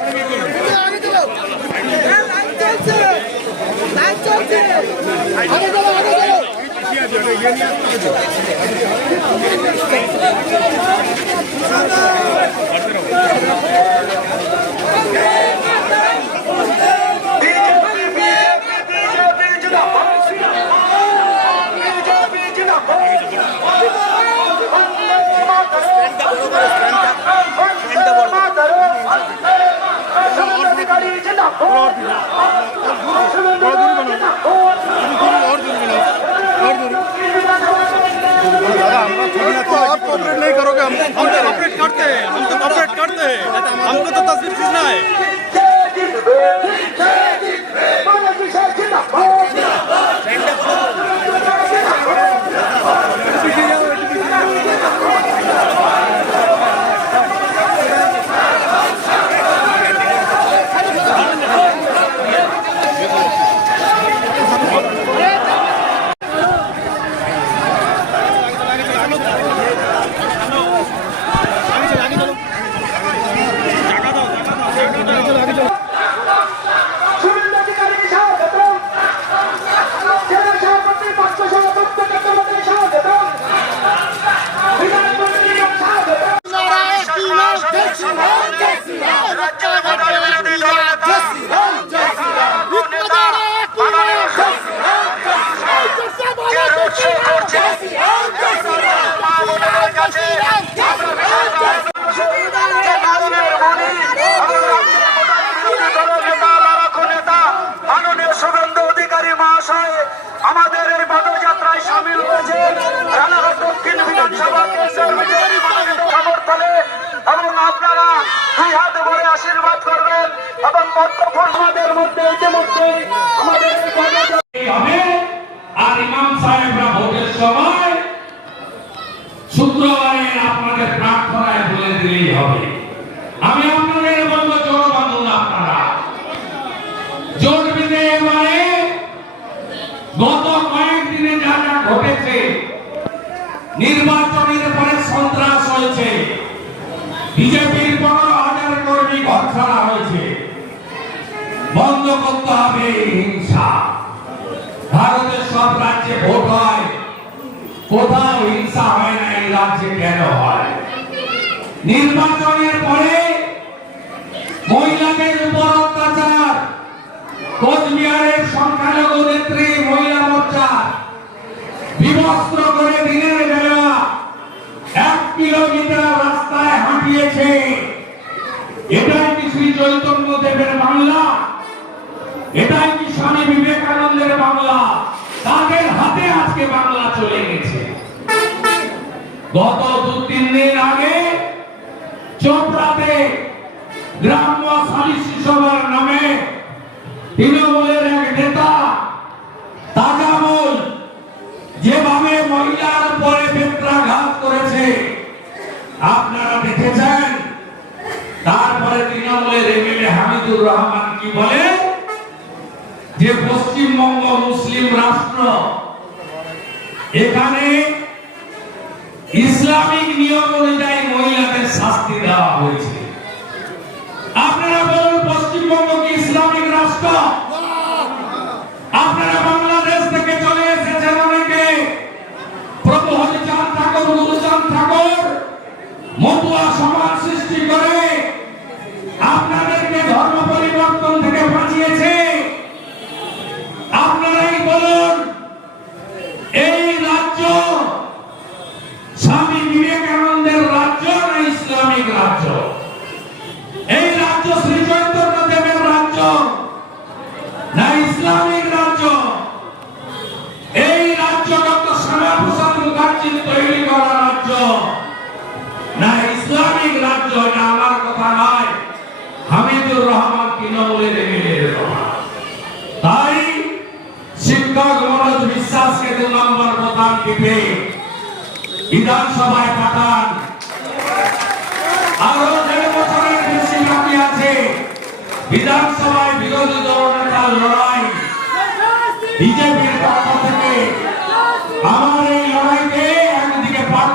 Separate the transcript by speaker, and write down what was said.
Speaker 1: আগে চলছে। আগে চলো আগে চলো। ऑपरेट नहीं करोगे हम हम तो ऑपरेट करते हैं हम तो ऑपरेट करते हैं हमको तो तस्वीर खींचना है
Speaker 2: পদযাত্রায় সামিল হয়েছে। রানাঘাট দক্ষিণ বিধানসভা সমর্থনে এবং আপনারা দুই হাত ভরে আশীর্বাদ করবেন। এবং বর্তমান মধ্যে ইতিমধ্যে আমাদের
Speaker 3: আপনারা। জোর বেঁধে এবারে গত ঘটেছে। নির্বাচনের পরে সন্ত্রাস হয়েছে। বিজেপির পনেরো হাজার কর্মী ঘর হয়েছে। বন্ধ করতে হবে হিংসা। ভারতের সব রাজ্যে ভোট হয়। কোথাও হিংসা হয় না, এই রাজ্যে কেন হয়? নির্বাচনের পরে মহিলাদের উপর অত্যাচার। কোচবিহারের সংখ্যালঘু নেত্রী মহিলা মোর্চা বিবস্ত্র করে দিনের বেলা এক কিলোমিটার রাস্তায় হাঁটিয়েছে। এটাই কি শ্রী চৈতন্য দেবের বাংলা? এটাই কি স্বামী বিবেকানন্দের বাংলা? তাদের হাতে আজকে বাংলা চলে গেছে। গত দু তিন দিন আগে চোপড়াতে গ্রাম্য সালিসি সভার নামে তৃণমূলের মহিলার উপরে করেছে। আপনারা দেখেছেন? তারপরে তৃণমূলের এমএলএ হামিদুর রহমান কি বলে? যে পশ্চিমবঙ্গ মুসলিম রাষ্ট্র, এখানে ইসলামিক নিয়ম অনুযায়ী মহিলাদের শাস্তি দেওয়া হয়েছে আপনারা বলুন পশ্চিমবঙ্গ কি ইসলামিক রাষ্ট্র আপনারা বাংলাদেশ থেকে চলে এসেছেন অনেকে প্রভু হরিচাঁদ ঠাকুর গুরুচাঁদ ঠাকুর মতুয়া সমাজ সৃষ্টি করে আপনাদেরকে ধর্ম পরিবর্তন থেকে বাঁচিয়েছে আপনারাই বলুন এই রাজ্য স্বামী বিবেকানন্দের রাজ্য না ইসলামিক রাজ্য? এই রাজ্য শ্রী চৈতন্য দেবের রাজ্য না ইসলামিক রাজ্য? এই রাজ্য ডক্টর শ্যামাপ্রসাদ মুখার্জির তৈরি করা রাজ্য না ইসলামিক রাজ্য? না আমার কথা নয়। হামিদুর রহমান তৃণমূলের এমএলএর কথা। তাই শিক্ষক মনোজ বিশ্বাসকে দু নম্বর প্রধান টিপে বিধানসভায় পাঠান। আরও দেড় বছরের বেশি বাকি আছে। বিধানসভায় বিরোধী দল দলনেতার লড়াই। বিজেপির পক্ষ থেকে আমার